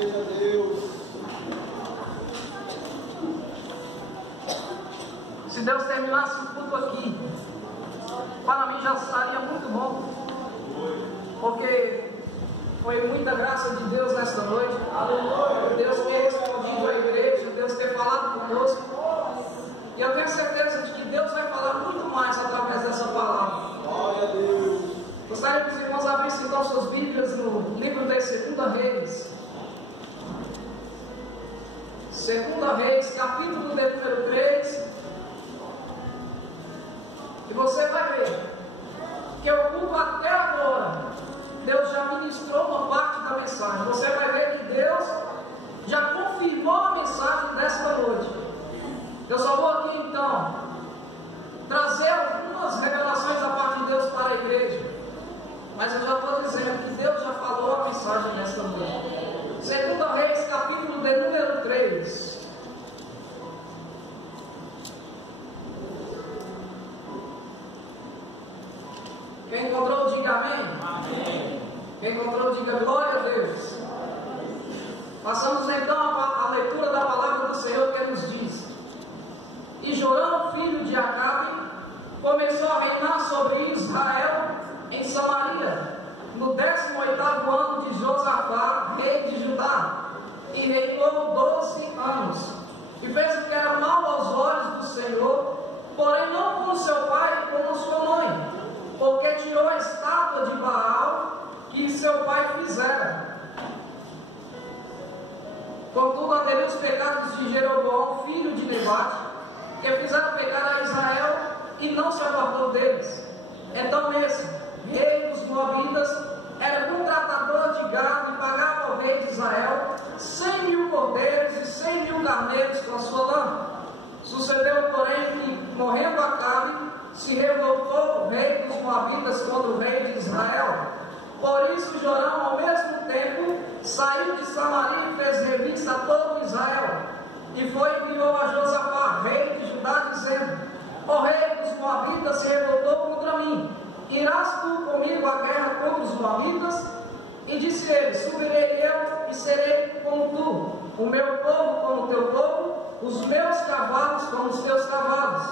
seja Deus. Se Deus terminasse o culto aqui, para mim já estaria muito bom, porque foi muita graça de Deus nesta noite. Deus ter respondido à igreja, Deus ter falado conosco, e eu tenho certeza de que Deus vai falar muito mais através dessa palavra. Glória a Deus. Gostaria que os irmãos abrissem então suas Bíblias no livro de 2 Reis. 2 Reis, capítulo de número 3. E você vai ver que o culto até agora, Deus já ministrou uma parte da mensagem. Você vai ver que Deus já confirmou a mensagem desta noite. Eu só vou aqui então trazer algumas revelações da parte de Deus para a igreja. Mas eu já estou dizendo que Deus já falou a mensagem nesta noite. 2 Reis, capítulo de número 3. Quem encontrou, diga amém. Amém. Quem encontrou, diga glória a Deus. Passamos então a leitura da palavra do Senhor que nos diz: E Jorão, filho de Acabe, começou a reinar sobre Israel em Samaria, no 18º ano de Josafá, rei de Judá, e reinou 12 anos, e fez o que era mal aos olhos do Senhor, porém não como seu pai e como sua mãe, porque tirou a estátua de Baal que seu pai fizera. Contudo, aderiu os pecados de Jeroboão, filho de Nebate, que fizeram pecar a Israel, e não se apartou deles. Então esse, rei dos Moabitas, era contratador de gado e pagava ao rei de Israel 100.000 cordeiros e 100.000 carneiros com a sua lã. Sucedeu, porém, que, morrendo Acabe, se revoltou o rei dos Moabitas contra o rei de Israel. Por isso Jorão, ao mesmo tempo, saiu de Samaria e fez revista a todo Israel. E foi e enviou a Josafá, rei de Judá, dizendo: O rei dos Moabitas se revoltou contra mim. Irás tu comigo à guerra contra os Moabitas? E disse ele: Subirei eu e serei como tu, o meu povo como o teu povo, os meus cavalos como os teus cavalos.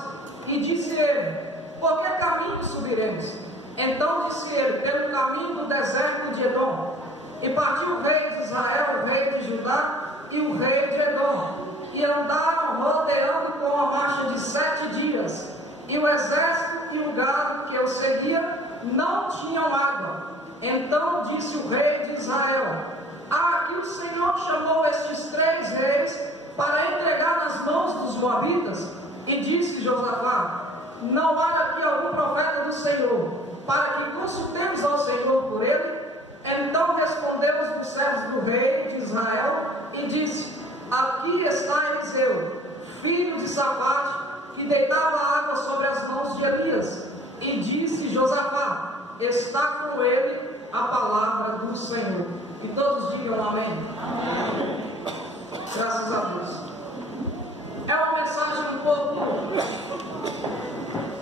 E disse ele: Por que caminho subiremos? Então disse ele: Pelo caminho do deserto de Edom. E partiu o rei de Israel, o rei de Judá e o rei de Edom, e andaram rodeando com a marcha de 7 dias. E o exército e o gado que o seguia não tinham água. Então disse o rei de Israel: Aqui o Senhor chamou estes 3 reis para entregar nas mãos dos moabitas. E disse Josafá: Não há aqui algum profeta do Senhor, para que consultemos ao Senhor por ele? Então respondeu os dos servos do rei de Israel e disse: Aqui está Eliseu, filho de Safate, que deitava água sobre as mãos de Elias. E disse Josafá: Está com ele a palavra do Senhor. E todos digam amém. Amém. Graças a Deus. É uma mensagem um pouco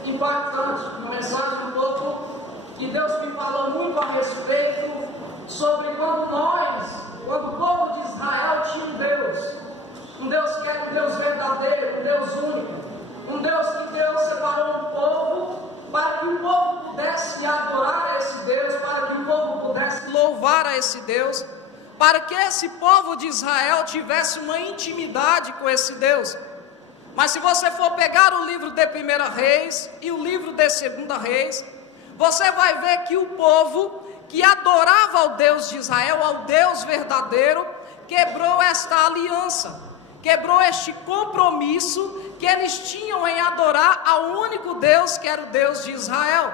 impactante, uma mensagem um pouco que Deus me falou muito a respeito sobre quando o povo de Israel tinha um Deus que era um Deus verdadeiro, um Deus único, um Deus que Deus separou um povo para que o povo pudesse adorar a esse Deus, para que o povo pudesse louvar a esse Deus, para que esse povo de Israel tivesse uma intimidade com esse Deus. Mas se você for pegar o livro de 1 Reis e o livro de 2 Reis, você vai ver que o povo que adorava ao Deus de Israel, ao Deus verdadeiro, quebrou esta aliança, quebrou este compromisso que eles tinham em adorar ao único Deus, que era o Deus de Israel.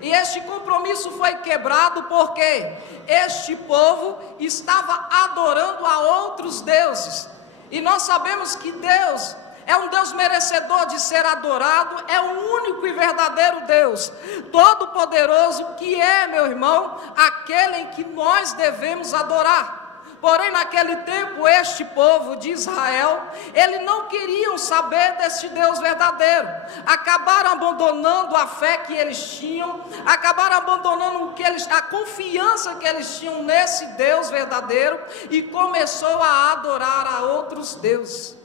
E este compromisso foi quebrado porque este povo estava adorando a outros deuses. E nós sabemos que Deus é um Deus merecedor de ser adorado, é o único e verdadeiro Deus, todo-poderoso, que é, meu irmão, aquele em que nós devemos adorar. Porém, naquele tempo, este povo de Israel, eles não queriam saber deste Deus verdadeiro. Acabaram abandonando a fé que eles tinham, acabaram abandonando a confiança que eles tinham nesse Deus verdadeiro e começou a adorar a outros deuses.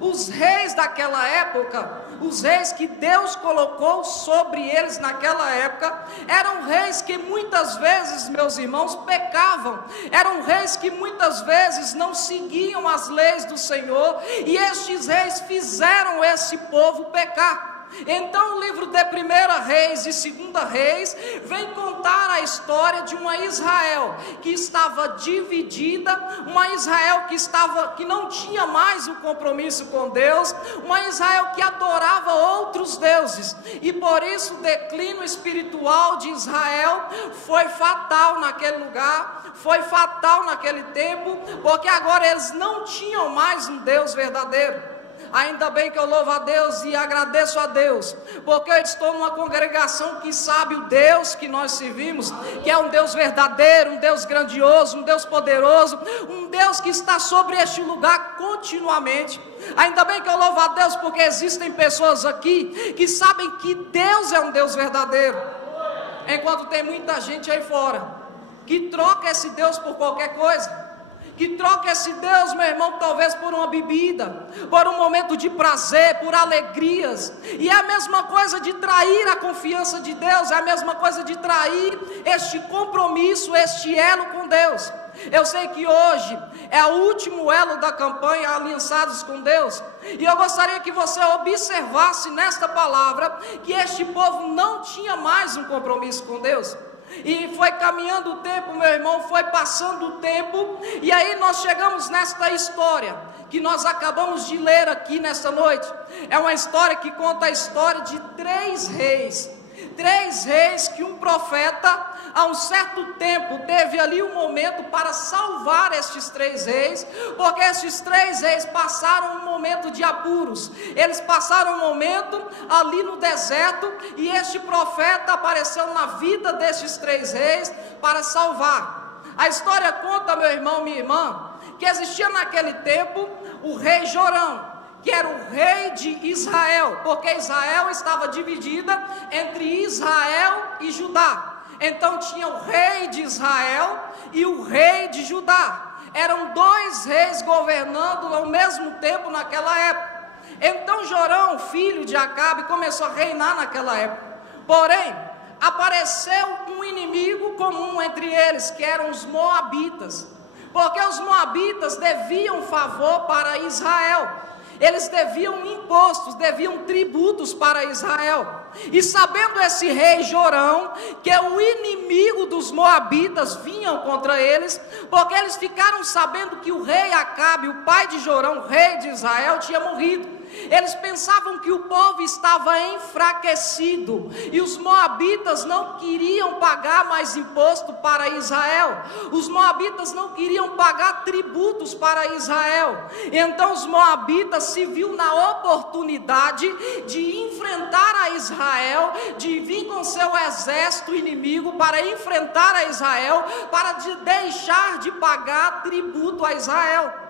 Os reis daquela época, os reis que Deus colocou sobre eles naquela época, eram reis que muitas vezes, meus irmãos, pecavam, eram reis que muitas vezes não seguiam as leis do Senhor, e estes reis fizeram esse povo pecar. Então o livro de 1 Reis e 2 Reis vem contar a história de uma Israel que estava dividida, uma Israel que não tinha mais o compromisso com Deus, uma Israel que adorava outros deuses, e por isso o declínio espiritual de Israel foi fatal naquele lugar, foi fatal naquele tempo, porque agora eles não tinham mais um Deus verdadeiro. Ainda bem que eu louvo a Deus e agradeço a Deus, porque eu estou numa congregação que sabe o Deus que nós servimos, que é um Deus verdadeiro, um Deus grandioso, um Deus poderoso, um Deus que está sobre este lugar continuamente. Ainda bem que eu louvo a Deus, porque existem pessoas aqui que sabem que Deus é um Deus verdadeiro, enquanto tem muita gente aí fora que troca esse Deus por qualquer coisa, que troca esse Deus, meu irmão, talvez por uma bebida, por um momento de prazer, por alegrias. E é a mesma coisa de trair a confiança de Deus, é a mesma coisa de trair este compromisso, este elo com Deus. Eu sei que hoje é o último elo da campanha Aliançados com Deus, e eu gostaria que você observasse nesta palavra que este povo não tinha mais um compromisso com Deus. E foi caminhando o tempo, meu irmão, foi passando o tempo, e aí nós chegamos nesta história que nós acabamos de ler aqui nesta noite. É uma história que conta a história de 3 reis que um profeta, há um certo tempo, teve ali um momento para salvar estes 3 reis, porque estes 3 reis passaram um momento de apuros, eles passaram um momento ali no deserto, e este profeta apareceu na vida destes 3 reis para salvar. A história conta, meu irmão, minha irmã, que existia naquele tempo o rei Jorão, que era o rei de Israel, porque Israel estava dividida entre Israel e Judá. Então tinha o rei de Israel e o rei de Judá. Eram 2 reis governando ao mesmo tempo naquela época. Então Jorão, filho de Acabe, começou a reinar naquela época. Porém, apareceu um inimigo comum entre eles, que eram os moabitas, porque os moabitas deviam favor para Israel. Eles deviam impostos, deviam tributos para Israel. E sabendo esse rei Jorão, que é o inimigo dos moabitas, vinham contra eles, porque eles ficaram sabendo que o rei Acabe, o pai de Jorão, rei de Israel, tinha morrido. Eles pensavam que o povo estava enfraquecido, e os moabitas não queriam pagar mais imposto para Israel, os moabitas não queriam pagar tributos para Israel. Então os moabitas se viu na oportunidade de enfrentar a Israel, de vir com seu exército inimigo para enfrentar a Israel, para deixar de pagar tributo a Israel.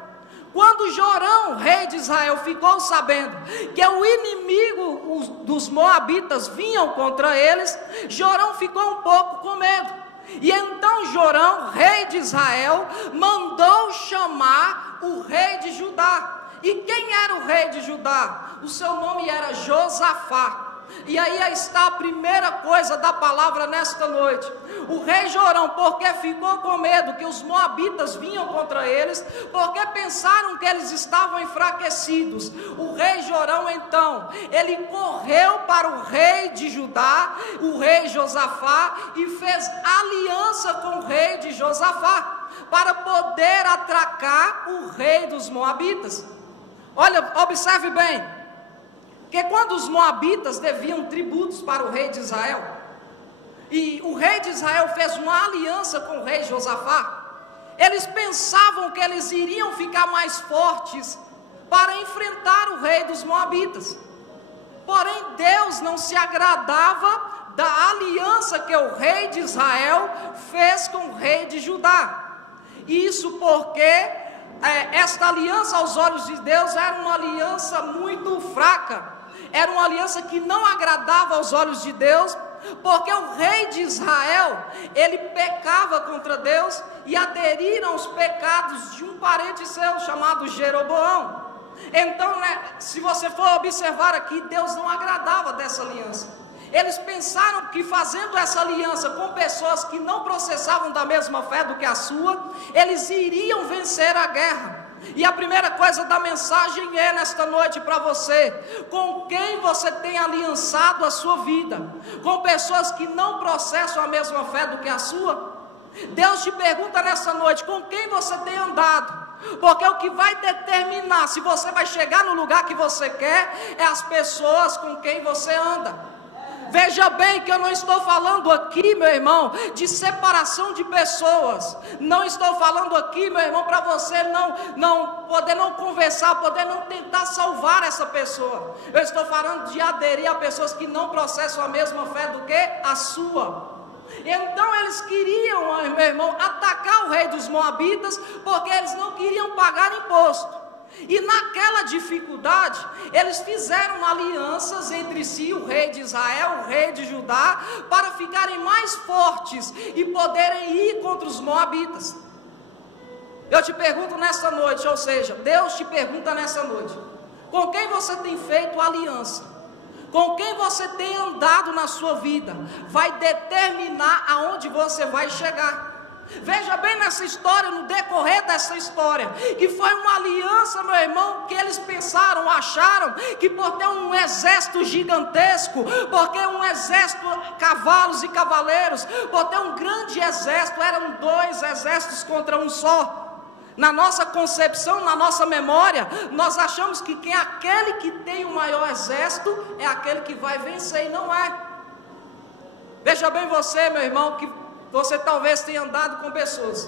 Quando Jorão, rei de Israel, ficou sabendo que o inimigo dos moabitas vinham contra eles, Jorão ficou um pouco com medo. E então Jorão, rei de Israel, mandou chamar o rei de Judá. E quem era o rei de Judá? O seu nome era Josafá. E aí está a primeira coisa da palavra nesta noite. O rei Jorão, porque ficou com medo que os moabitas vinham contra eles, porque pensaram que eles estavam enfraquecidos, o rei Jorão então, ele correu para o rei de Judá, o rei Josafá, e fez aliança com o rei de Josafá, para poder atracar o rei dos moabitas. Olha, observe bem, que quando os moabitas deviam tributos para o rei de Israel, e o rei de Israel fez uma aliança com o rei Josafá, eles pensavam que eles iriam ficar mais fortes para enfrentar o rei dos moabitas. Porém, Deus não se agradava da aliança que o rei de Israel fez com o rei de Judá. Isso porque esta aliança aos olhos de Deus era uma aliança muito fraca, era uma aliança que não agradava aos olhos de Deus, porque o rei de Israel, ele pecava contra Deus e aderiram aos pecados de um parente seu chamado Jeroboão. Então, se você for observar aqui, Deus não agradava dessa aliança. Eles pensaram que fazendo essa aliança com pessoas que não processavam da mesma fé do que a sua, eles iriam vencer a guerra. E a primeira coisa da mensagem é nesta noite para você: com quem você tem aliançado a sua vida? Com pessoas que não processam a mesma fé do que a sua? Deus te pergunta nesta noite, com quem você tem andado? Porque o que vai determinar se você vai chegar no lugar que você quer é as pessoas com quem você anda. Veja bem que eu não estou falando aqui, meu irmão, de separação de pessoas. Não estou falando aqui, meu irmão, para você poder não conversar, poder não tentar salvar essa pessoa. Eu estou falando de aderir a pessoas que não processam a mesma fé do que a sua. Então eles queriam, meu irmão, atacar o rei dos Moabitas, porque eles não queriam pagar imposto. E naquela dificuldade, eles fizeram alianças entre si, o rei de Israel, o rei de Judá, para ficarem mais fortes e poderem ir contra os Moabitas. Eu te pergunto nessa noite, ou seja, Deus te pergunta nessa noite, com quem você tem feito aliança? Com quem você tem andado na sua vida, vai determinar aonde você vai chegar. Veja bem nessa história, no decorrer dessa história, que foi uma aliança, meu irmão, que eles pensaram, acharam que por ter um exército gigantesco, por ter um exército, cavalos e cavaleiros, por ter um grande exército, eram dois exércitos contra um só. Na nossa concepção, na nossa memória, nós achamos que aquele que tem o maior exército é aquele que vai vencer, e não é. Veja bem você, meu irmão, que você talvez tenha andado com pessoas,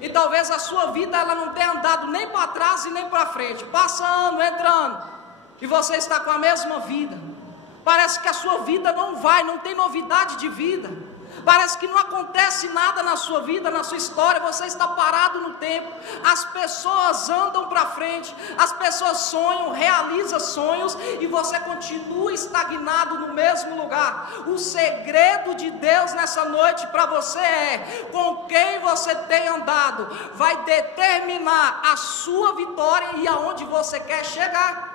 e talvez a sua vida ela não tenha andado nem para trás e nem para frente, passa ano, entra ano, e você está com a mesma vida. Parece que a sua vida não vai, não tem novidade de vida. Parece que não acontece nada na sua vida, na sua história, você está parado no tempo. As pessoas andam para frente, as pessoas sonham, realizam sonhos, e você continua estagnado no mesmo lugar. O segredo de Deus nessa noite para você é: com quem você tem andado vai determinar a sua vitória e aonde você quer chegar.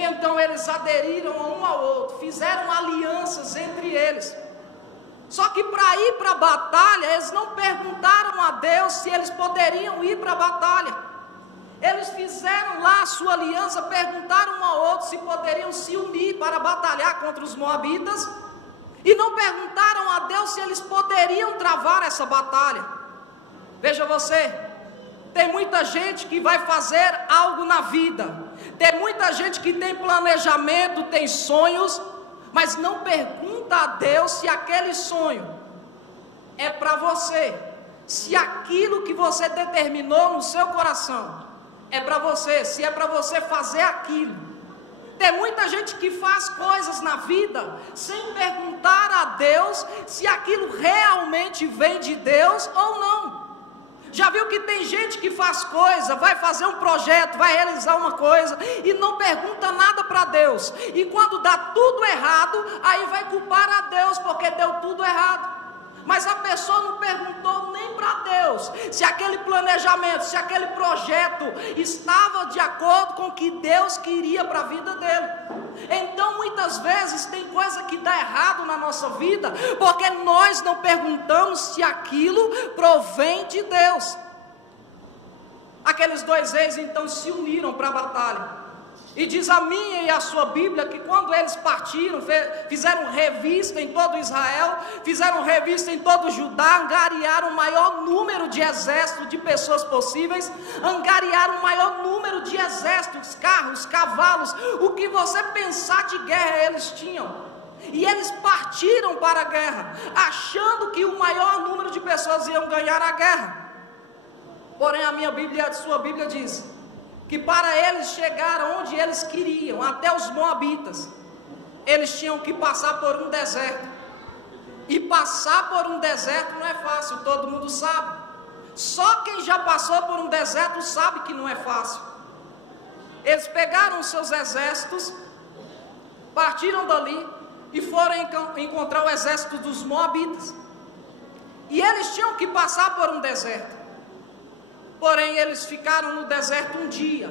Então eles aderiram um ao outro, fizeram alianças entre eles. Só que para ir para a batalha, eles não perguntaram a Deus se eles poderiam ir para a batalha. Eles fizeram lá a sua aliança, perguntaram um ao outro se poderiam se unir para batalhar contra os Moabitas, e não perguntaram a Deus se eles poderiam travar essa batalha. Veja você, tem muita gente que vai fazer algo na vida, tem muita gente que tem planejamento, tem sonhos, mas não pergunta a Deus se aquele sonho é para você, se aquilo que você determinou no seu coração é para você, se é para você fazer aquilo. Tem muita gente que faz coisas na vida sem perguntar a Deus se aquilo realmente vem de Deus ou não. Já viu que tem gente que faz coisa, vai fazer um projeto, vai realizar uma coisa e não pergunta nada para Deus, e quando dá tudo errado, aí vai culpar a Deus porque deu tudo errado. Mas a pessoa não perguntou nem para Deus se aquele planejamento, se aquele projeto estava de acordo com o que Deus queria para a vida dele. Então muitas vezes tem coisa que dá errado na nossa vida porque nós não perguntamos se aquilo provém de Deus. Aqueles dois reis então se uniram para a batalha. E diz a minha e a sua Bíblia que quando eles partiram, fizeram revista em todo Israel, fizeram revista em todo Judá, angariaram o maior número de exércitos, de pessoas possíveis, angariaram o maior número de exércitos, carros, cavalos, o que você pensar de guerra eles tinham. E eles partiram para a guerra, achando que o maior número de pessoas iam ganhar a guerra. Porém a minha Bíblia e a sua Bíblia diz que para eles chegar onde eles queriam, até os Moabitas, eles tinham que passar por um deserto. E passar por um deserto não é fácil, todo mundo sabe. Só quem já passou por um deserto sabe que não é fácil. Eles pegaram os seus exércitos, partiram dali e foram encontrar o exército dos Moabitas. E eles tinham que passar por um deserto. Porém, eles ficaram no deserto um dia,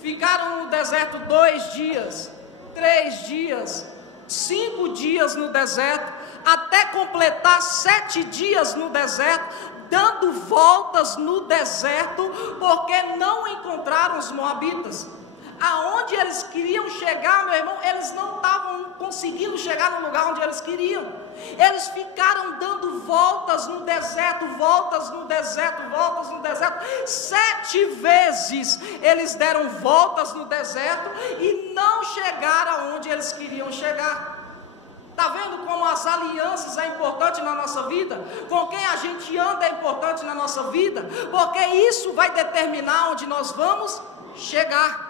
ficaram no deserto 2 dias, 3 dias, 5 dias no deserto, até completar 7 dias no deserto, dando voltas no deserto, porque não encontraram os Moabitas. Aonde eles queriam chegar, meu irmão, eles não estavam conseguindo chegar no lugar onde eles queriam. Eles ficaram dando voltas no deserto, voltas no deserto, voltas no deserto. 7 vezes eles deram voltas no deserto e não chegaram aonde eles queriam chegar. Está vendo como as alianças é importante na nossa vida? Com quem a gente anda é importante na nossa vida? Porque isso vai determinar onde nós vamos chegar.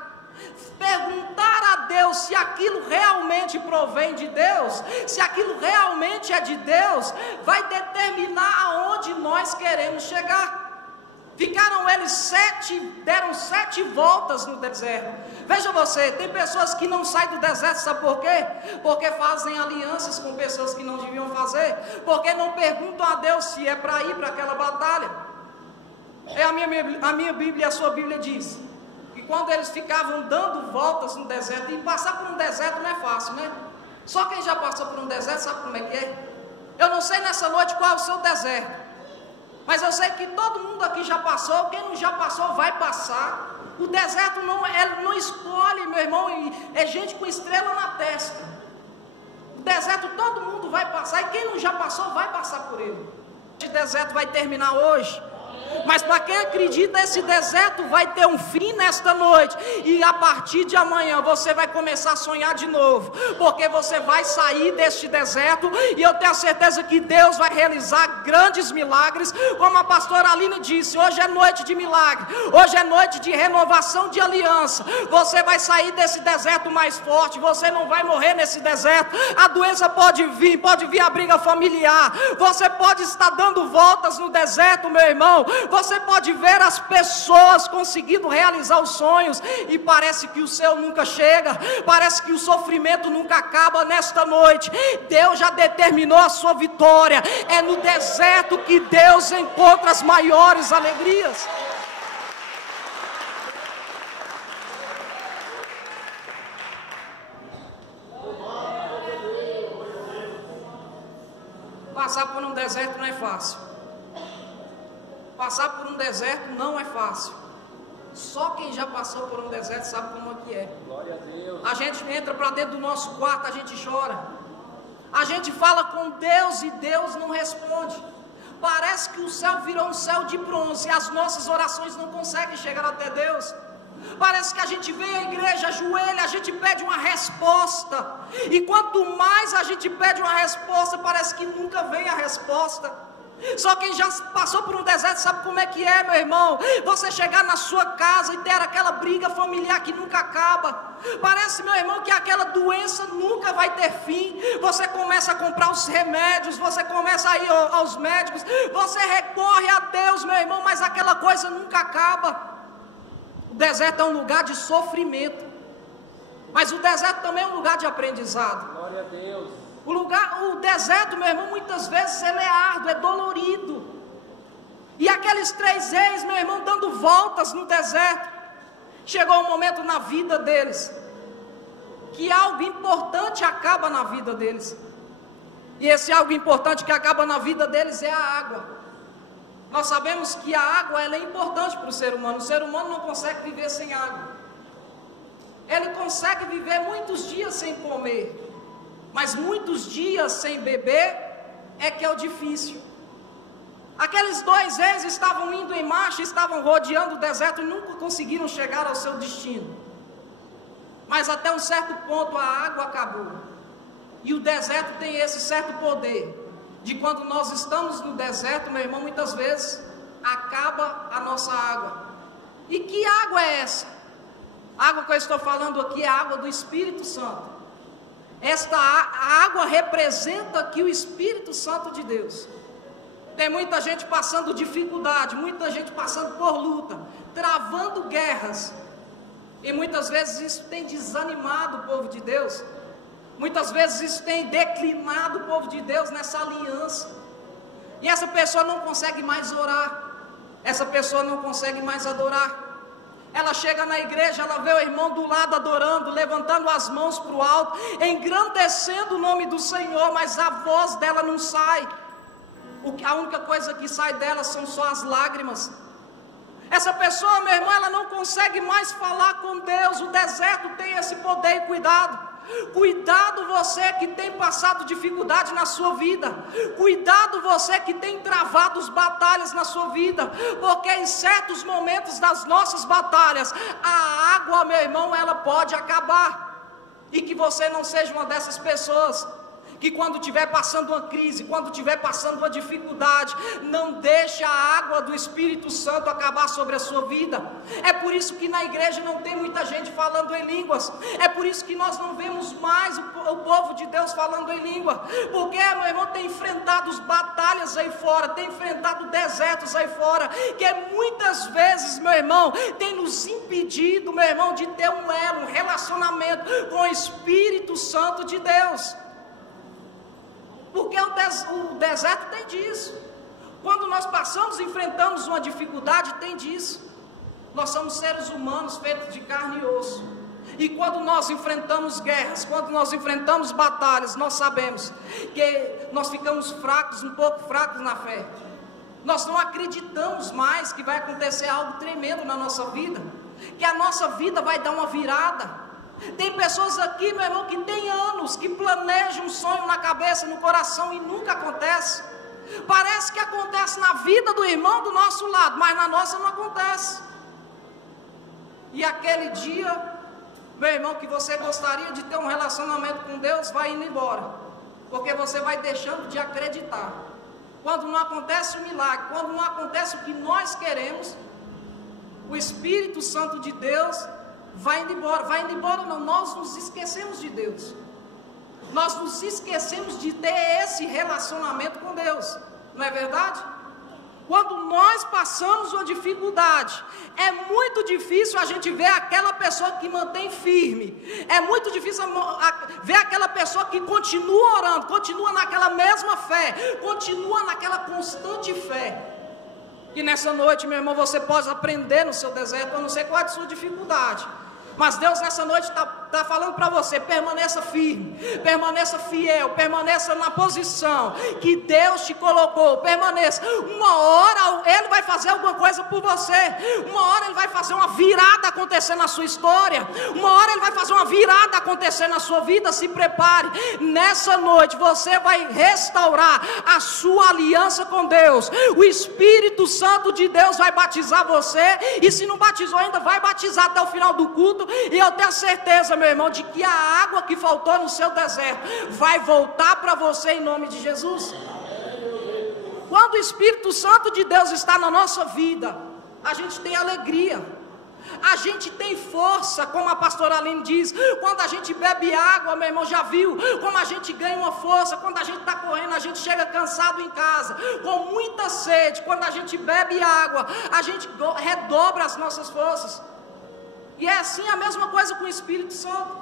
Perguntar a Deus se aquilo realmente provém de Deus, se aquilo realmente é de Deus, vai determinar aonde nós queremos chegar. Ficaram eles deram 7 voltas no deserto. Veja você, tem pessoas que não saem do deserto, sabe por quê? Porque fazem alianças com pessoas que não deviam fazer, porque não perguntam a Deus se é para ir para aquela batalha. A minha Bíblia, a sua Bíblia diz que quando eles ficavam dando voltas no deserto, e passar por um deserto não é fácil, né? Só quem já passou por um deserto sabe como é que é. Eu não sei nessa noite qual é o seu deserto, mas eu sei que todo mundo aqui já passou. Quem não já passou vai passar. O deserto não escolhe, meu irmão, é gente com estrela na testa. O deserto todo mundo vai passar, e quem não já passou vai passar por ele. Esse deserto vai terminar hoje, mas para quem acredita, esse deserto vai ter um fim nesta noite, e a partir de amanhã você vai começar a sonhar de novo, porque você vai sair deste deserto, e eu tenho a certeza que Deus vai realizar grandes milagres. Como a pastora Aline disse, hoje é noite de milagre, hoje é noite de renovação de aliança. Você vai sair desse deserto mais forte, você não vai morrer nesse deserto. A doença pode vir a briga familiar, você pode estar dando voltas no deserto, meu irmão. Você pode ver as pessoas conseguindo realizar os sonhos, e parece que o céu nunca chega, parece que o sofrimento nunca acaba. Nesta noite, Deus já determinou a sua vitória. É no deserto que Deus encontra as maiores alegrias. Passar por um deserto não é fácil. Passar por um deserto não é fácil. Só quem já passou por um deserto sabe como é que é. Glória a Deus. A gente entra para dentro do nosso quarto, a gente chora. A gente fala com Deus e Deus não responde. Parece que o céu virou um céu de bronze e as nossas orações não conseguem chegar até Deus. Parece que a gente vem à igreja, ajoelha, a gente pede uma resposta. E quanto mais a gente pede uma resposta, parece que nunca vem a resposta. Só quem já passou por um deserto sabe como é que é, meu irmão. Você chegar na sua casa e ter aquela briga familiar que nunca acaba. Parece, meu irmão, que aquela doença nunca vai ter fim. Você começa a comprar os remédios, você começa a ir aos médicos, você recorre a Deus, meu irmão, mas aquela coisa nunca acaba. O deserto é um lugar de sofrimento, mas o deserto também é um lugar de aprendizado. Glória a Deus. O deserto, meu irmão, muitas vezes ele é árduo, é dolorido. E aqueles 3 reis, meu irmão, dando voltas no deserto, chegou um momento na vida deles que algo importante acaba na vida deles. E esse algo importante que acaba na vida deles é a água. Nós sabemos que a água ela é importante para o ser humano. O ser humano não consegue viver sem água. Ele consegue viver muitos dias sem comer, mas muitos dias sem beber é que é o difícil. Aqueles 2 reis estavam indo em marcha, estavam rodeando o deserto e nunca conseguiram chegar ao seu destino. Mas até um certo ponto a água acabou. E o deserto tem esse certo poder, de quando nós estamos no deserto, meu irmão, muitas vezes acaba a nossa água. E que água é essa? A água que eu estou falando aqui é a água do Espírito Santo. Esta água representa aqui o Espírito Santo de Deus. Tem muita gente passando dificuldade, muita gente passando por luta, travando guerras. E muitas vezes isso tem desanimado o povo de Deus. Muitas vezes isso tem declinado o povo de Deus nessa aliança. E essa pessoa não consegue mais orar. Essa pessoa não consegue mais adorar. Ela chega na igreja, ela vê o irmão do lado adorando, levantando as mãos para o alto, engrandecendo o nome do Senhor, mas a voz dela não sai. A única coisa que sai dela são só as lágrimas. Essa pessoa, meu irmão, ela não consegue mais falar com Deus. O deserto tem esse poder, e cuidado. Cuidado você que tem passado dificuldade na sua vida. Cuidado você que tem travado as batalhas na sua vida. Porque em certos momentos das nossas batalhas, a água, meu irmão, ela pode acabar. E que você não seja uma dessas pessoas que quando estiver passando uma crise, quando estiver passando uma dificuldade, não deixe a água do Espírito Santo acabar sobre a sua vida. É por isso que na igreja não tem muita gente falando em línguas. É por isso que nós não vemos mais o povo de Deus falando em língua. Porque, meu irmão, tem enfrentado as batalhas aí fora, tem enfrentado desertos aí fora, que muitas vezes, meu irmão, tem nos impedido, meu irmão, de ter um elo, um relacionamento com o Espírito Santo de Deus. Porque o deserto tem disso. Quando nós passamos, enfrentamos uma dificuldade, tem disso. Nós somos seres humanos feitos de carne e osso. E quando nós enfrentamos guerras, quando nós enfrentamos batalhas, nós sabemos que nós ficamos fracos, um pouco fracos na fé. Nós não acreditamos mais que vai acontecer algo tremendo na nossa vida, que a nossa vida vai dar uma virada. Tem pessoas aqui, meu irmão, que tem anos, que planejam um sonho na cabeça, no coração e nunca acontece. Parece que acontece na vida do irmão do nosso lado, mas na nossa não acontece. E aquele dia, meu irmão, que você gostaria de ter um relacionamento com Deus, vai indo embora, porque você vai deixando de acreditar. Quando não acontece o milagre, quando não acontece o que nós queremos, o Espírito Santo de Deus vai indo embora não, nós nos esquecemos de Deus. Nós nos esquecemos de ter esse relacionamento com Deus, não é verdade? Quando nós passamos uma dificuldade, é muito difícil a gente ver aquela pessoa que mantém firme. É muito difícil ver aquela pessoa que continua orando, continua naquela mesma fé, continua naquela constante fé. E nessa noite, meu irmão, você pode aprender no seu deserto, eu não sei qual é a sua dificuldade. Mas Deus nessa noite está falando para você, permaneça firme, permaneça fiel, permaneça na posição que Deus te colocou, permaneça. Uma hora Ele vai fazer alguma coisa por você, uma hora Ele vai fazer uma virada acontecer na sua história, uma hora Ele vai fazer uma virada acontecer na sua vida. Se prepare, nessa noite você vai restaurar a sua aliança com Deus. O Espírito Santo de Deus vai batizar você, e se não batizou ainda, vai batizar até o final do culto. E eu tenho certeza, meu irmão, de que a água que faltou no seu deserto vai voltar para você em nome de Jesus. Quando o Espírito Santo de Deus está na nossa vida, a gente tem alegria, a gente tem força, como a pastora Aline diz. Quando a gente bebe água, meu irmão, já viu como a gente ganha uma força? Quando a gente está correndo, a gente chega cansado em casa, com muita sede. Quando a gente bebe água, a gente redobra as nossas forças. E é assim a mesma coisa com o Espírito Santo.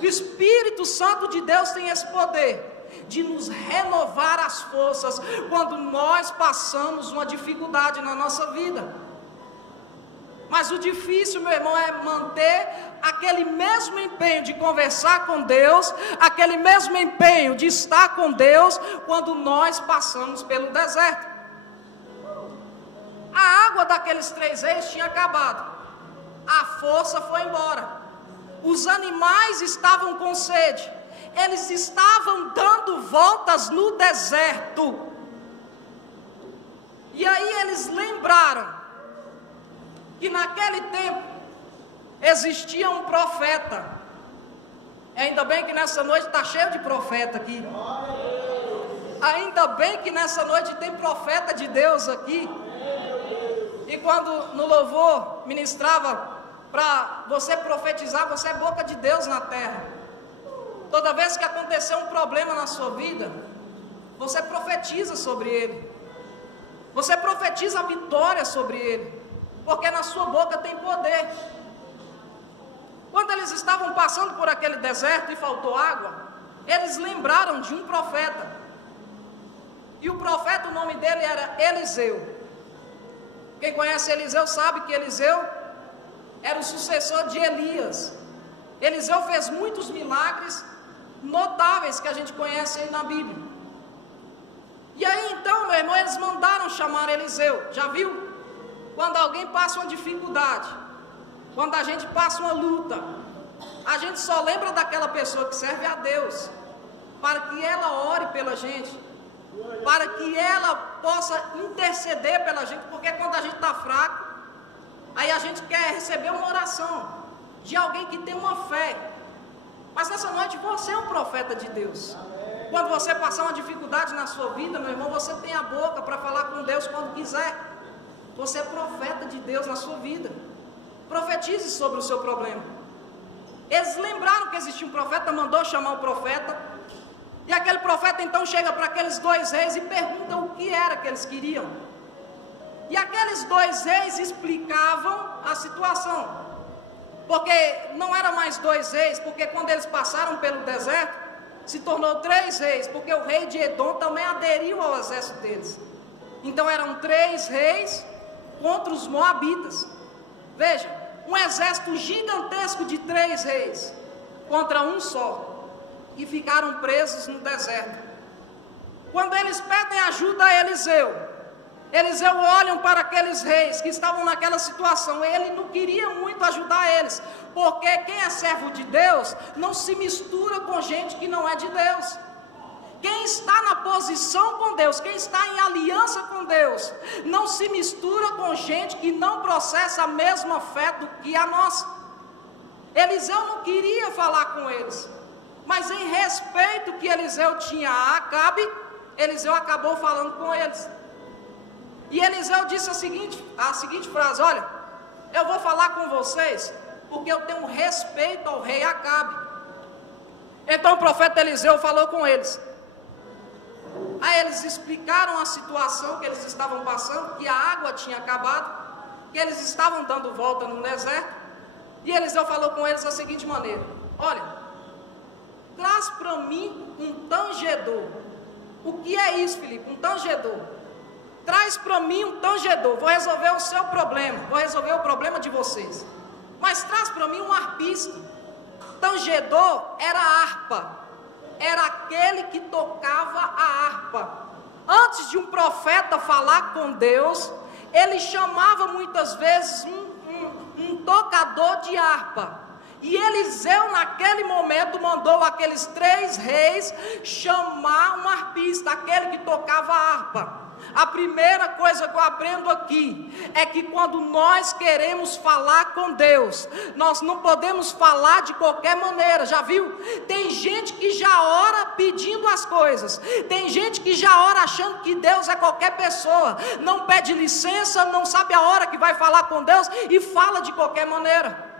O Espírito Santo de Deus tem esse poder de nos renovar as forças quando nós passamos uma dificuldade na nossa vida. Mas o difícil, meu irmão, é manter aquele mesmo empenho de conversar com Deus, aquele mesmo empenho de estar com Deus quando nós passamos pelo deserto. A água daqueles 3 reis tinha acabado. A força foi embora. Os animais estavam com sede. Eles estavam dando voltas no deserto. E aí eles lembraram que naquele tempo existia um profeta. Ainda bem que nessa noite está cheio de profeta aqui. Ainda bem que nessa noite tem profeta de Deus aqui. E quando no louvor ministrava para você profetizar, você é boca de Deus na terra. Toda vez que acontecer um problema na sua vida, você profetiza sobre ele. Você profetiza a vitória sobre ele, porque na sua boca tem poder. Quando eles estavam passando por aquele deserto e faltou água, eles lembraram de um profeta. E o profeta, o nome dele era Eliseu. Quem conhece Eliseu sabe que Eliseu era o sucessor de Elias. Eliseu fez muitos milagres notáveis que a gente conhece aí na Bíblia. E aí então, meu irmão, eles mandaram chamar Eliseu. Já viu? Quando alguém passa uma dificuldade, quando a gente passa uma luta, a gente só lembra daquela pessoa que serve a Deus, para que ela ore pela gente, para que ela possa interceder pela gente, porque quando a gente está fraco, aí a gente quer receber uma oração de alguém que tem uma fé. Mas nessa noite você é um profeta de Deus. Quando você passar uma dificuldade na sua vida, meu irmão, você tem a boca para falar com Deus quando quiser. Você é profeta de Deus na sua vida. Profetize sobre o seu problema. Eles lembraram que existia um profeta, mandou chamar o profeta. E aquele profeta então chega para aqueles dois reis e pergunta o que era que eles queriam. E aqueles dois reis explicavam a situação. Porque não era mais dois reis, porque quando eles passaram pelo deserto, se tornou 3 reis, porque o rei de Edom também aderiu ao exército deles. Então eram 3 reis contra os moabitas. Veja, um exército gigantesco de 3 reis contra um só, e ficaram presos no deserto. Quando eles pedem ajuda a Eliseu, Eliseu olham para aqueles reis que estavam naquela situação. Ele não queria muito ajudar eles, porque quem é servo de Deus não se mistura com gente que não é de Deus. Quem está na posição com Deus, quem está em aliança com Deus, não se mistura com gente que não processa a mesma fé do que a nossa. Eliseu não queria falar com eles, mas em respeito que Eliseu tinha a Acabe, Eliseu acabou falando com eles. E Eliseu disse a seguinte frase: olha, eu vou falar com vocês porque eu tenho respeito ao rei Acabe. Então o profeta Eliseu falou com eles. Aí eles explicaram a situação que eles estavam passando, que a água tinha acabado, que eles estavam dando volta no deserto. E Eliseu falou com eles da seguinte maneira: olha, traz para mim um tangedor. O que é isso, Felipe? Um tangedor. Traz para mim um tangedor, vou resolver o seu problema, vou resolver o problema de vocês. Mas traz para mim um arpista. Tangedor era a harpa, era aquele que tocava a harpa. Antes de um profeta falar com Deus, ele chamava muitas vezes um tocador de harpa. E Eliseu naquele momento mandou aqueles 3 reis chamar um arpista, aquele que tocava a harpa. A primeira coisa que eu aprendo aqui é que quando nós queremos falar com Deus, nós não podemos falar de qualquer maneira. Já viu? Tem gente que já ora pedindo as coisas, tem gente que já ora achando que Deus é qualquer pessoa, não pede licença, não sabe a hora que vai falar com Deus e fala de qualquer maneira.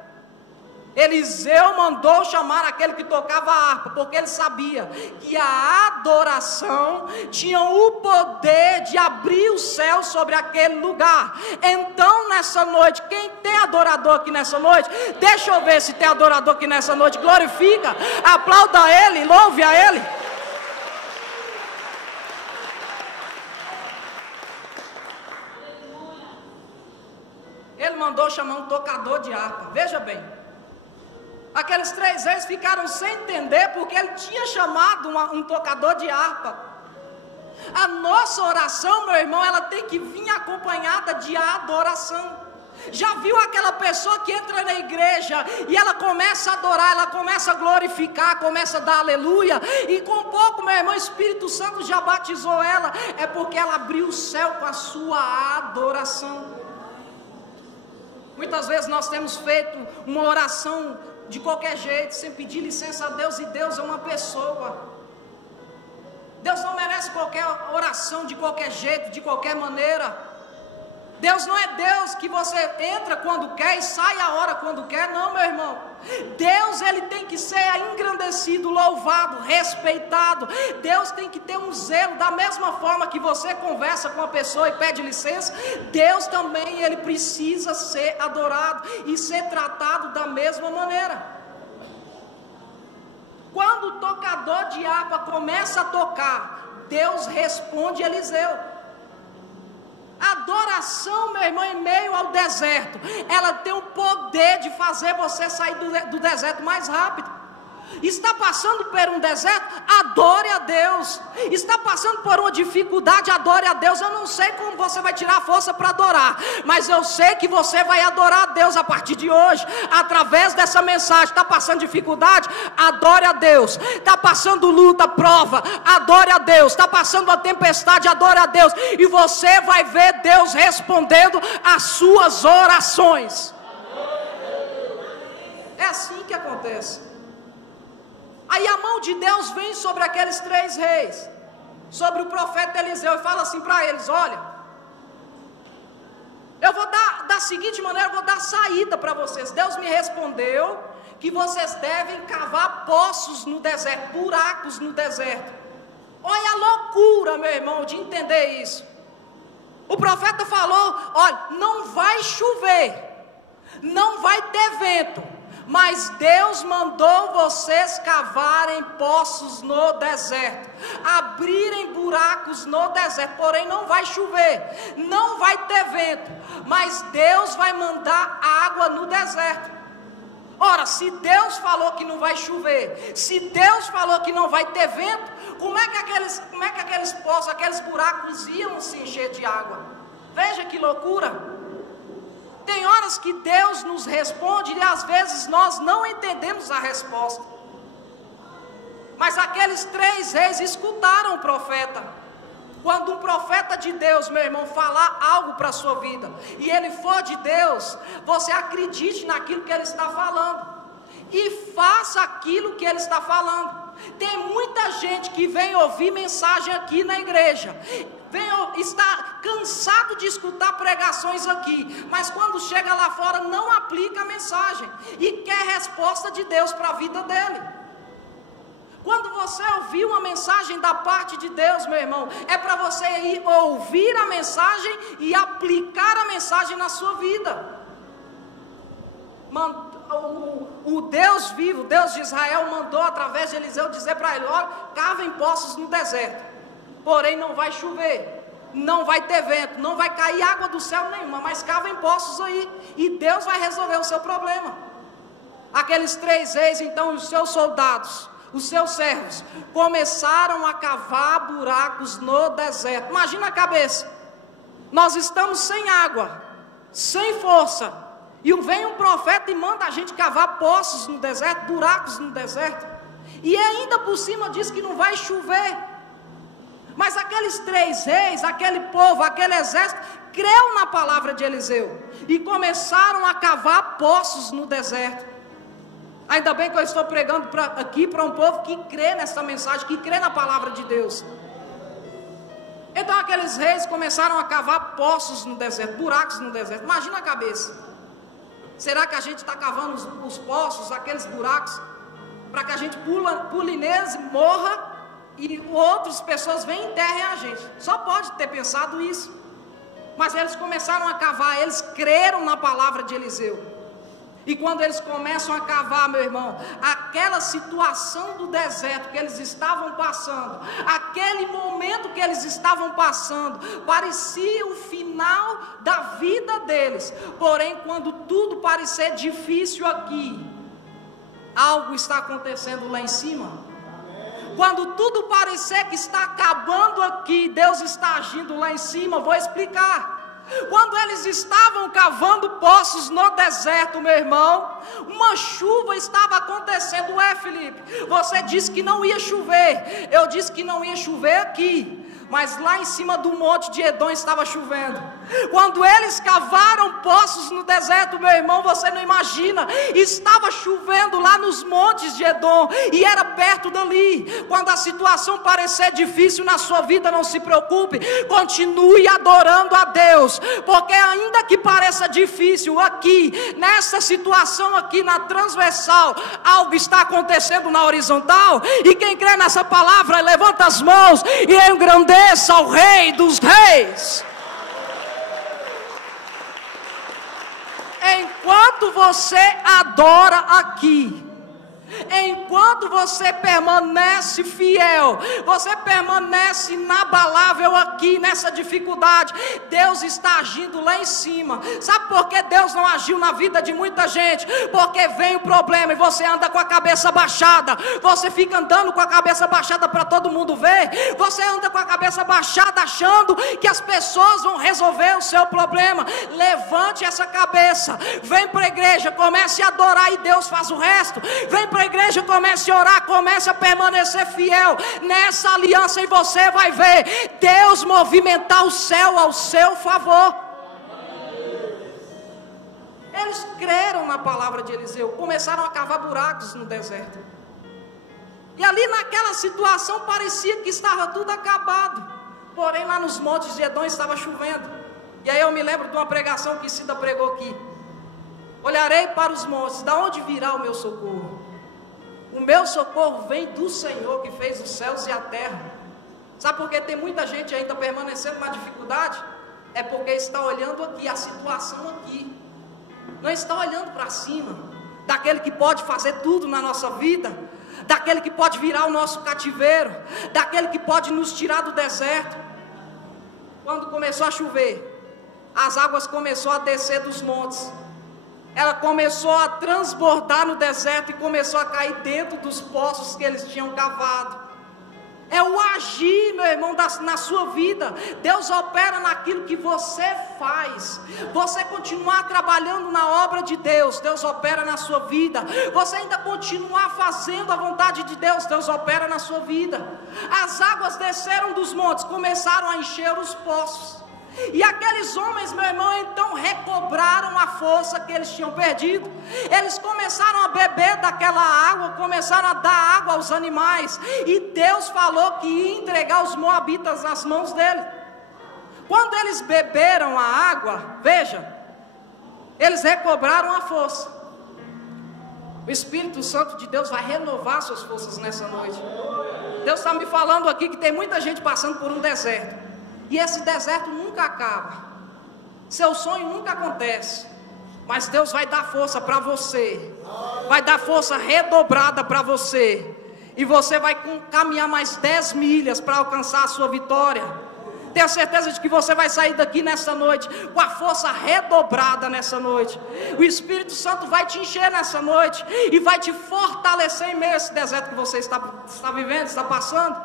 Eliseu mandou chamar aquele que tocava a harpa, porque ele sabia que a adoração tinha o poder de abrir o céu sobre aquele lugar. Então nessa noite, quem tem adorador aqui nessa noite, deixa eu ver se tem adorador aqui nessa noite, glorifica, aplauda ele, louve a ele. Ele mandou chamar um tocador de harpa, veja bem. Aqueles 3 reis ficaram sem entender porque ele tinha chamado um tocador de harpa. A nossa oração, meu irmão, ela tem que vir acompanhada de adoração. Já viu aquela pessoa que entra na igreja e ela começa a adorar, ela começa a glorificar, começa a dar aleluia, e com pouco, meu irmão, o Espírito Santo já batizou ela? É porque ela abriu o céu com a sua adoração. Muitas vezes nós temos feito uma oração de qualquer jeito, sem pedir licença a Deus, e Deus é uma pessoa. Deus não merece qualquer oração de qualquer jeito, de qualquer maneira. Deus não é Deus que você entra quando quer e sai a hora quando quer, não, meu irmão. Deus, ele tem que ser engrandecido, louvado, respeitado. Deus tem que ter um zelo, da mesma forma que você conversa com a pessoa e pede licença, Deus também, ele precisa ser adorado e ser tratado da mesma maneira. Quando o tocador de harpa começa a tocar, Deus responde a Eliseu. Adoração, meu irmão, em meio ao deserto, ela tem o poder de fazer você sair do deserto mais rápido. Está passando por um deserto? Adore a Deus. Está passando por uma dificuldade? Adore a Deus. Eu não sei como você vai tirar força para adorar, mas eu sei que você vai adorar a Deus a partir de hoje, através dessa mensagem. Está passando dificuldade? Adore a Deus. Está passando luta, prova, adore a Deus. Está passando uma tempestade? Adore a Deus. E você vai ver Deus respondendo às suas orações. É assim que acontece. Aí a mão de Deus vem sobre aqueles 3 reis, sobre o profeta Eliseu, e fala assim para eles: olha, eu vou dar da seguinte maneira, eu vou dar saída para vocês. Deus me respondeu que vocês devem cavar poços no deserto, buracos no deserto. Olha a loucura, meu irmão, de entender isso. O profeta falou: olha, não vai chover, não vai ter vento, mas Deus mandou vocês cavarem poços no deserto, abrirem buracos no deserto, porém não vai chover, não vai ter vento, mas Deus vai mandar água no deserto. Ora, se Deus falou que não vai chover, se Deus falou que não vai ter vento, como é que aqueles poços, aqueles buracos iam se encher de água? Veja que loucura. Tem horas que Deus nos responde e às vezes nós não entendemos a resposta. Mas aqueles 3 reis escutaram o profeta. Quando um profeta de Deus, meu irmão, falar algo para a sua vida, e ele for de Deus, você acredite naquilo que ele está falando, e faça aquilo que ele está falando. Tem muita gente que vem ouvir mensagem aqui na igreja, está cansado de escutar pregações aqui, mas quando chega lá fora não aplica a mensagem e quer resposta de Deus para a vida dele. Quando você ouvir uma mensagem da parte de Deus, meu irmão, é para você ir ouvir a mensagem e aplicar a mensagem na sua vida. O Deus vivo, o Deus de Israel, mandou através de Eliseu dizer para ele: olha, cavem poços no deserto, porém não vai chover, não vai ter vento, não vai cair água do céu nenhuma, mas cavem poços aí, e Deus vai resolver o seu problema. Aqueles 3 reis, então, os seus soldados, os seus servos, começaram a cavar buracos no deserto. Imagina a cabeça, nós estamos sem água, sem força, e vem um profeta e manda a gente cavar poços no deserto, buracos no deserto, e ainda por cima diz que não vai chover. Mas aqueles 3 reis, aquele povo, aquele exército, creu na palavra de Eliseu, e começaram a cavar poços no deserto. Ainda bem que eu estou pregando aqui para um povo que crê nessa mensagem, que crê na palavra de Deus. Então aqueles reis começaram a cavar poços no deserto, buracos no deserto. Imagina a cabeça. Será que a gente está cavando os poços, aqueles buracos, para que a gente pule neles e morra, e outras pessoas venham e enterrem a gente? Só pode ter pensado isso. Mas eles começaram a cavar, eles creram na palavra de Eliseu. E quando eles começam a cavar, meu irmão, aquela situação do deserto que eles estavam passando, aquele momento que eles estavam passando, parecia o final da vida deles. Porém, quando tudo parecer difícil aqui, algo está acontecendo lá em cima. Quando tudo parecer que está acabando aqui, Deus está agindo lá em cima. Vou explicar. Quando eles estavam cavando poços no deserto, meu irmão, uma chuva estava acontecendo. Felipe, você disse que não ia chover. Eu disse que não ia chover aqui, mas lá em cima do monte de Edom estava chovendo. Quando eles cavaram poços no deserto, meu irmão, você não imagina, estava chovendo lá nos montes de Edom, e era perto dali. Quando a situação parecer difícil na sua vida, não se preocupe, continue adorando a Deus, porque ainda que pareça difícil aqui, nessa situação aqui na transversal, algo está acontecendo na horizontal. E quem crê nessa palavra, levanta as mãos e engrandeça ao Rei dos Reis. Enquanto você adora aqui, enquanto você permanece fiel, você permanece inabalável aqui nessa dificuldade, Deus está agindo lá em cima. Sabe por que Deus não agiu na vida de muita gente? Porque vem o problema e você anda com a cabeça baixada. Você fica andando com a cabeça baixada para todo mundo ver. Você anda com a cabeça baixada achando que as pessoas vão resolver o seu problema. Levante essa cabeça, vem para a igreja, comece a adorar e Deus faz o resto. Vem para a igreja, comece a orar, comece a permanecer fiel nessa aliança, e você vai ver Deus movimentar o céu ao seu favor. Eles creram na palavra de Eliseu, começaram a cavar buracos no deserto, e ali naquela situação parecia que estava tudo acabado, porém lá nos montes de Edom estava chovendo. E aí eu me lembro de uma pregação que Cida pregou aqui: olharei para os montes, da onde virá o meu socorro? O meu socorro vem do Senhor que fez os céus e a terra. Sabe por que tem muita gente ainda permanecendo na dificuldade? É porque está olhando aqui, a situação aqui, não está olhando para cima, daquele que pode fazer tudo na nossa vida, daquele que pode virar o nosso cativeiro, daquele que pode nos tirar do deserto. Quando começou a chover, as águas começaram a descer dos montes, ela começou a transbordar no deserto e começou a cair dentro dos poços que eles tinham cavado. É o agir, meu irmão, na sua vida. Deus opera naquilo que você faz. Você continuar trabalhando na obra de Deus, Deus opera na sua vida. Você ainda continuar fazendo a vontade de Deus, Deus opera na sua vida. As águas desceram dos montes, começaram a encher os poços. E aqueles homens, meu irmão, então recobraram a força que eles tinham perdido. Eles começaram a beber daquela água, começaram a dar água aos animais, e Deus falou que ia entregar os moabitas nas mãos dele. Quando eles beberam a água, veja, eles recobraram a força. O Espírito Santo de Deus vai renovar suas forças nessa noite. Deus está me falando aqui que tem muita gente passando por um deserto, e esse deserto nunca acaba, seu sonho nunca acontece, mas Deus vai dar força para você, vai dar força redobrada para você, e você vai caminhar mais 10 milhas para alcançar a sua vitória. Tenha certeza de que você vai sair daqui nessa noite com a força redobrada nessa noite. O Espírito Santo vai te encher nessa noite e vai te fortalecer em meio a esse deserto que você está vivendo, está passando.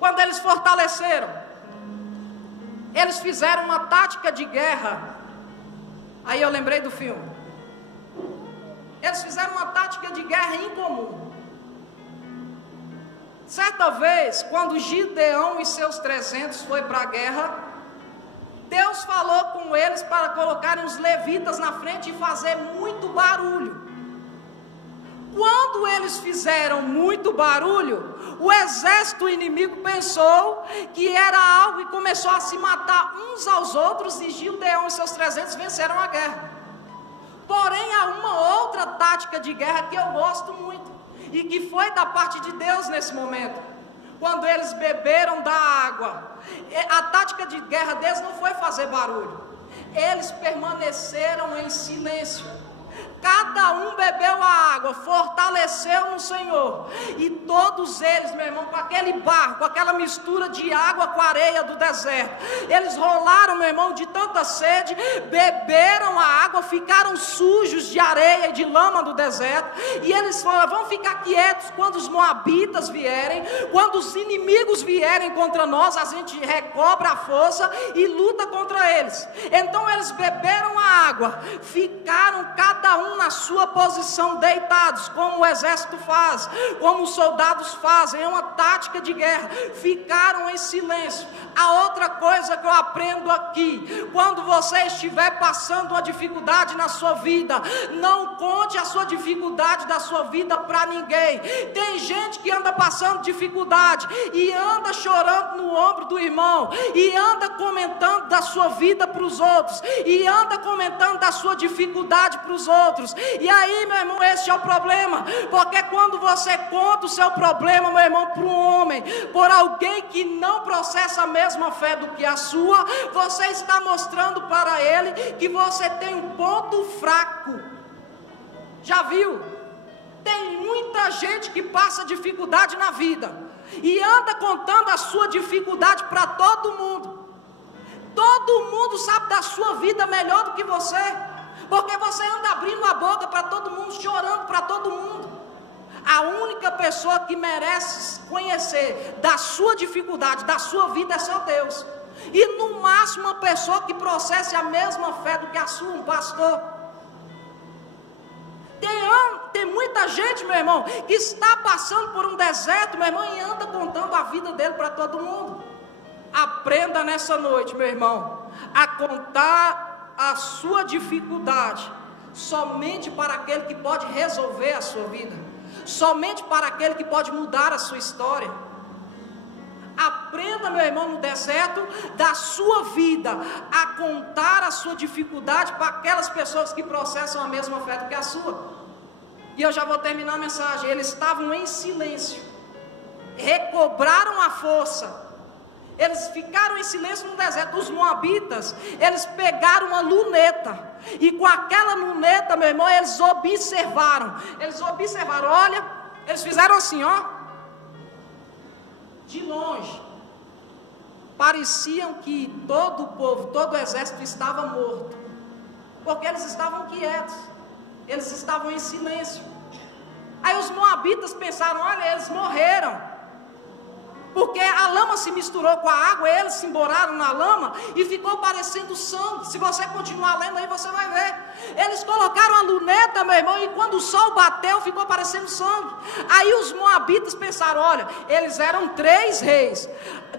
Quando eles fortaleceram, eles fizeram uma tática de guerra. Aí eu lembrei do filme. Eles fizeram uma tática de guerra incomum. Certa vez, quando Gideão e seus 300 foi para a guerra, Deus falou com eles para colocarem os levitas na frente e fazer muito barulho. Quando eles fizeram muito barulho, o exército inimigo pensou que era algo e começou a se matar uns aos outros, e Gideão e seus 300 venceram a guerra. Porém, há uma outra tática de guerra que eu gosto muito, e que foi da parte de Deus nesse momento. Quando eles beberam da água, a tática de guerra deles não foi fazer barulho, eles permaneceram em silêncio. Cada um bebeu a água, fortaleceu no Senhor, e todos eles, meu irmão, com aquele barro, com aquela mistura de água com areia do deserto, eles rolaram, meu irmão, de tanta sede, beberam a água, ficaram sujos de areia e de lama do deserto, e eles falaram: vamos ficar quietos quando os moabitas vierem, quando os inimigos vierem contra nós, a gente recobra a força e luta contra eles. Então eles beberam a água, ficaram cada um estão na sua posição deitados, como o exército faz, como os soldados fazem, é uma tática de guerra, ficaram em silêncio. A outra coisa que eu aprendo aqui, quando você estiver passando uma dificuldade na sua vida, não conte a sua dificuldade da sua vida para ninguém. Tem gente que anda passando dificuldade e anda chorando no ombro do irmão, e anda comentando da sua vida para os outros, e anda comentando da sua dificuldade para os outros. E aí, meu irmão, esse é o problema, porque quando você conta o seu problema, meu irmão, para um homem, por alguém que não processa a mesma fé do que a sua, você está mostrando para ele que você tem um ponto fraco. Já viu? Tem muita gente que passa dificuldade na vida e anda contando a sua dificuldade para todo mundo. Todo mundo sabe da sua vida melhor do que você, porque você anda abrindo a boca para todo mundo, chorando para todo mundo. A única pessoa que merece conhecer da sua dificuldade, da sua vida, é seu Deus. E no máximo uma pessoa que processe a mesma fé do que a sua, um pastor. Tem muita gente, meu irmão, que está passando por um deserto, meu irmão, e anda contando a vida dele para todo mundo. Aprenda nessa noite, meu irmão, a contar a sua dificuldade somente para aquele que pode resolver a sua vida, somente para aquele que pode mudar a sua história. Aprenda, meu irmão, no deserto da sua vida, a contar a sua dificuldade para aquelas pessoas que processam a mesma fé do que a sua. E eu já vou terminar a mensagem. Eles estavam em silêncio, recobraram a força. Eles ficaram em silêncio no deserto. Os moabitas, eles pegaram uma luneta, e com aquela luneta, meu irmão, eles observaram, olha, eles fizeram assim, ó, de longe, pareciam que todo o povo, todo o exército estava morto, porque eles estavam quietos, eles estavam em silêncio. Aí os moabitas pensaram, olha, eles morreram, porque a lama se misturou com a água, eles se emboraram na lama e ficou parecendo sangue. Se você continuar lendo aí, você vai ver. Eles colocaram a luneta, meu irmão, e quando o sol bateu, ficou parecendo sangue. Aí os moabitas pensaram, olha, eles eram 3 reis.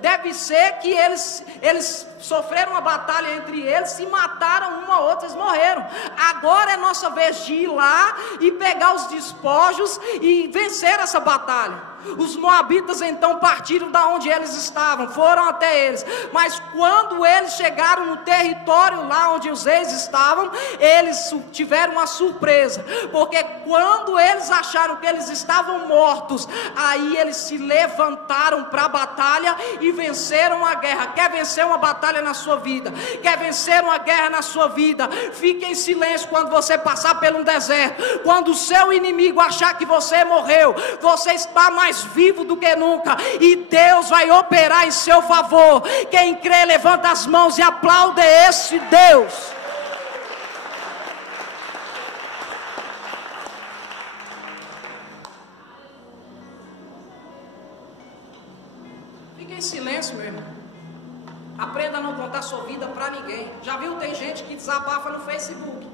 Deve ser que eles sofreram uma batalha entre eles, se mataram um ao outro, eles morreram. Agora é nossa vez de ir lá e pegar os despojos e vencer essa batalha. Os moabitas então partiram da onde eles estavam, foram até eles, mas quando eles chegaram no território lá onde os reis estavam, eles tiveram uma surpresa, porque quando eles acharam que eles estavam mortos, aí eles se levantaram para a batalha e venceram a guerra. Quer vencer uma batalha na sua vida? Quer vencer uma guerra na sua vida? Fique em silêncio quando você passar por um deserto. Quando o seu inimigo achar que você morreu, você está mais vivo do que nunca, e Deus vai operar em seu favor. Quem crê, levanta as mãos e aplaude esse Deus. Fique em silêncio, meu irmão. Aprenda a não contar sua vida para ninguém. Já viu, tem gente que desabafa no Facebook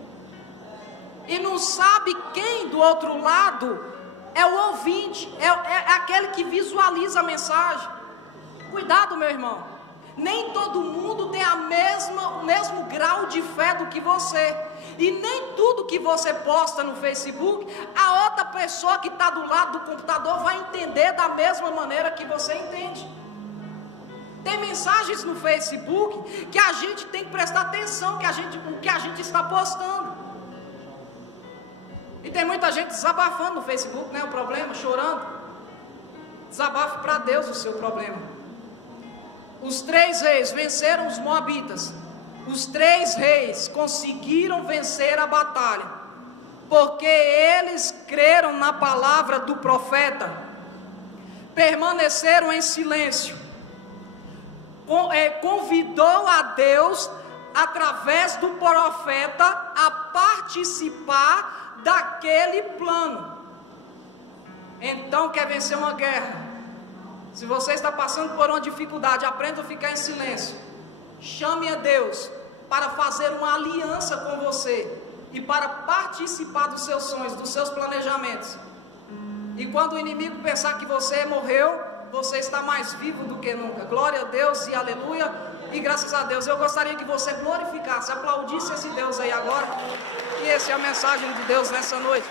e não sabe quem do outro lado é o ouvinte, é aquele que visualiza a mensagem. Cuidado, meu irmão. Nem todo mundo tem o mesmo grau de fé do que você. E nem tudo que você posta no Facebook, a outra pessoa que está do lado do computador vai entender da mesma maneira que você entende. Tem mensagens no Facebook que a gente tem que prestar atenção no que a gente está postando. E tem muita gente desabafando no Facebook, né? O problema, chorando. Desabafe para Deus o seu problema. Os 3 reis venceram os moabitas. Os 3 reis conseguiram vencer a batalha, porque eles creram na palavra do profeta, permaneceram em silêncio. Convidou a Deus, através do profeta, a participar daquele plano. Então, quer vencer uma guerra? Se você está passando por uma dificuldade, aprenda a ficar em silêncio. Chame a Deus para fazer uma aliança com você. e para participar dos seus sonhos, dos seus planejamentos. E quando o inimigo pensar que você morreu, você está mais vivo do que nunca. Glória a Deus e aleluia. E graças a Deus, eu gostaria que você glorificasse, aplaudisse esse Deus aí agora. E essa é a mensagem de Deus nessa noite.